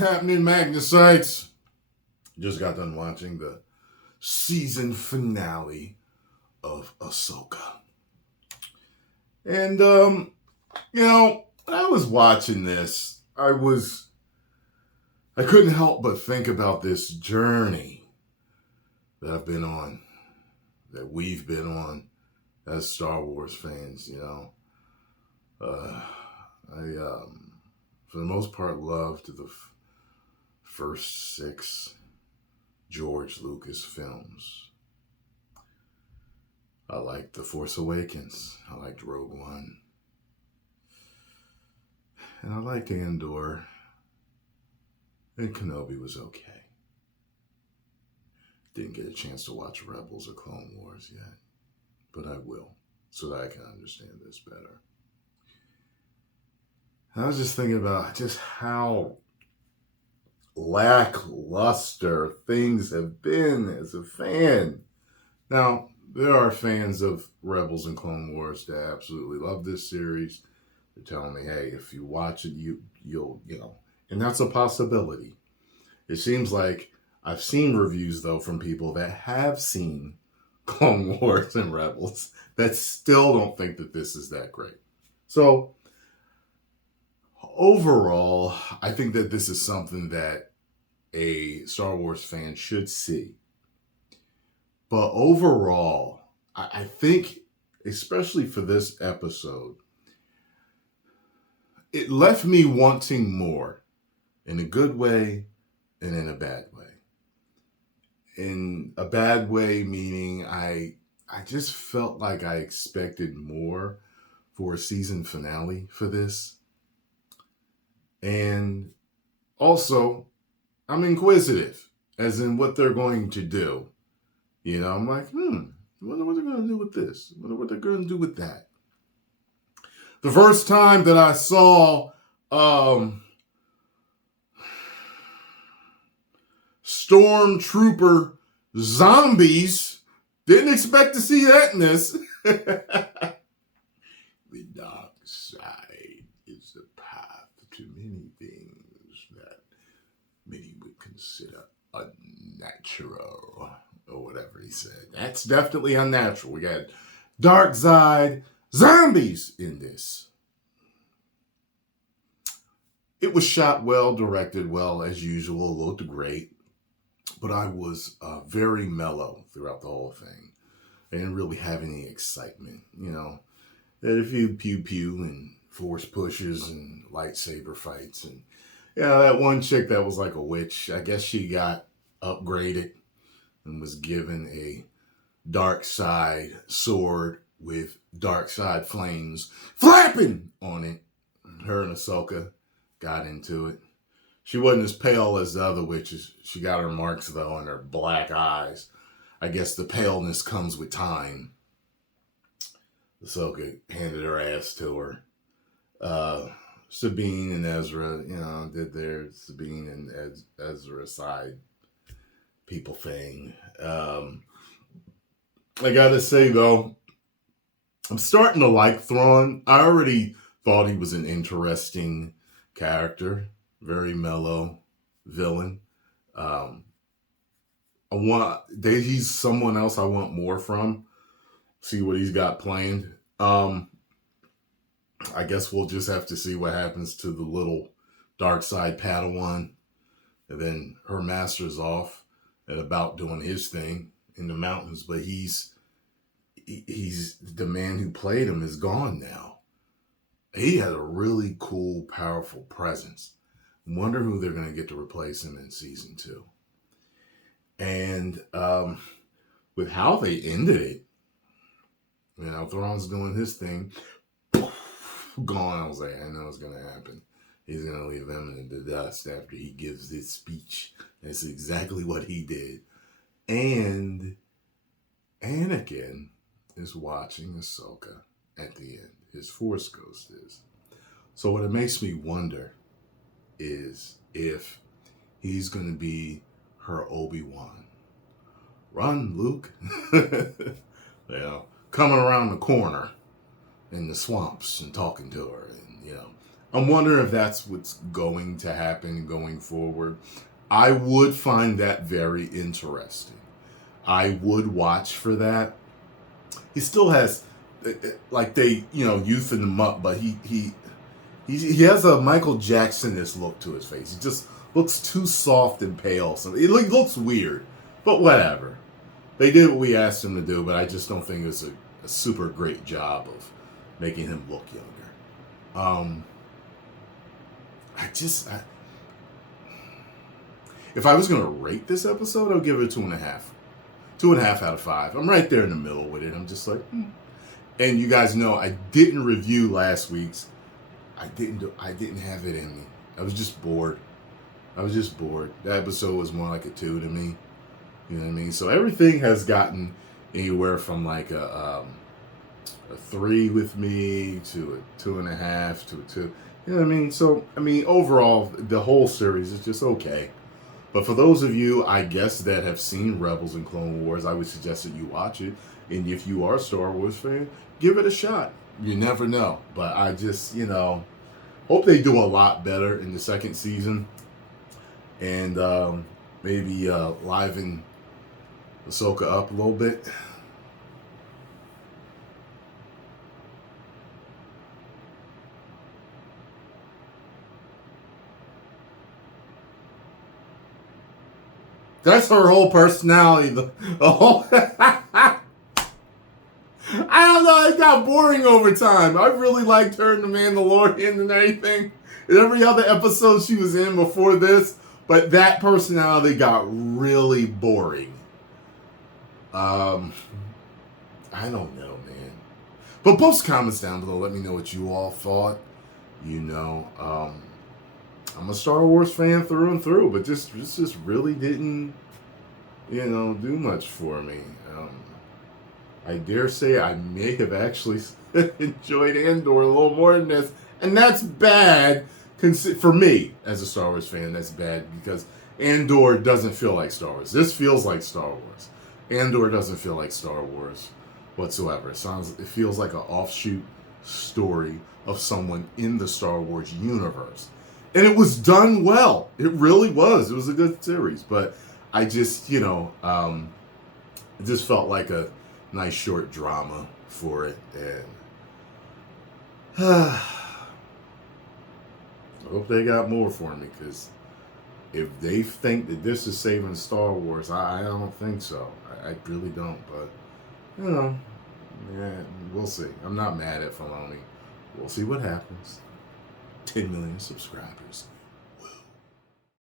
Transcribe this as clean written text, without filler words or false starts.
happening, Magnusites? Just got done watching the season finale of Ahsoka. And, when I was watching this, I couldn't help but think about this journey that I've been on, that we've been on as Star Wars fans, I, for the most part, loved the first 6 George Lucas films. I liked The Force Awakens. I liked Rogue One. And I liked Andor. And Kenobi was okay. Didn't get a chance to watch Rebels or Clone Wars yet. But I will, so that I can understand this better. I was just thinking about just how lackluster things have been as a fan. Now, there are fans of Rebels and Clone Wars that absolutely love this series. They're telling me, hey, if you watch it, you'll, and that's a possibility. It seems like I've seen reviews, though, from people that have seen Clone Wars and Rebels that still don't think that this is that great. So, overall, I think that this is something that a Star Wars fan should see. But overall, I think, especially for this episode, it left me wanting more in a good way and in a bad way. In a bad way, meaning I just felt like I expected more for a season finale for this. And also, I'm inquisitive, as in what they're going to do. I'm like, I wonder what they're going to do with this. I wonder what they're going to do with that. The first time that I saw Stormtrooper zombies, didn't expect to see that in this. The dark side is the path to many things that many would consider unnatural, or whatever he said. That's definitely unnatural. We got dark side zombies in this. It was shot well, directed well, as usual, looked great, but I was very mellow throughout the whole thing. I didn't really have any excitement, Had a few pew-pew and force pushes and lightsaber fights. And, that one chick that was like a witch, I guess she got upgraded and was given a dark side sword with dark side flames flapping on it. Her and Ahsoka got into it. She wasn't as pale as the other witches. She got her marks, though, on her black eyes. I guess the paleness comes with time. Ahsoka handed her ass to her. Sabine and Ezra, did their Sabine and Ezra side people thing. I gotta say, though, I'm starting to like Thrawn. I already thought he was an interesting character, very mellow villain. He's someone else I want more from. See what he's got planned. I guess we'll just have to see what happens to the little dark side Padawan. And then her master's off and about doing his thing in the mountains. But he's the man who played him is gone now. He had a really cool, powerful presence. Wonder who they're going to get to replace him in season 2. And with how they ended it, Thrawn's doing his thing. Gone. I was like, I know it's going to happen. He's going to leave them in the dust after he gives this speech. That's exactly what he did. And Anakin is watching Ahsoka at the end. His Force Ghost is. So what it makes me wonder is if he's going to be her Obi-Wan. Run, Luke. Coming around the corner in the swamps and talking to her. And, I'm wondering if that's what's going to happen going forward. I would find that very interesting. I would watch for that. He still has, like they, youth him up, but he has a Michael Jackson-ish look to his face. He just looks too soft and pale. So it looks weird, but whatever. They did what we asked him to do, but I just don't think it was a super great job of making him look younger. If I was going to rate this episode, I'll give it 2.5. 2.5 out of 5. I'm right there in the middle with it. I'm just like, And you guys know I didn't review last week's. I didn't have it in me. I was just bored. That episode was more like a 2 to me. You know what I mean? So everything has gotten anywhere from like a 3 with me to a 2.5 to a 2. You know what I mean? So, overall, the whole series is just okay. But for those of you, I guess, that have seen Rebels and Clone Wars, I would suggest that you watch it. And if you are a Star Wars fan, give it a shot. You never know. But I just, hope they do a lot better in the second season. And maybe liven Ahsoka up a little bit. That's her whole personality. The whole I don't know, it got boring over time. I really liked her in The Mandalorian and everything. And every other episode she was in before this. But that personality got really boring. I don't know, man. But post comments down below. Let me know what you all thought. I'm a Star Wars fan through and through, but this just really didn't, do much for me. I dare say I may have actually enjoyed Andor a little more than this, and that's bad. For me, as a Star Wars fan, that's bad because Andor doesn't feel like Star Wars. This feels like Star Wars. Andor doesn't feel like Star Wars whatsoever. It feels like an offshoot story of someone in the Star Wars universe. And it was done well. It really was. It was a good series. But I just, it just felt like a nice short drama for it. And I hope they got more for me, because if they think that this is saving Star Wars, I don't think so. I really don't. But, yeah, we'll see. I'm not mad at Filoni. We'll see what happens. 10 million subscribers.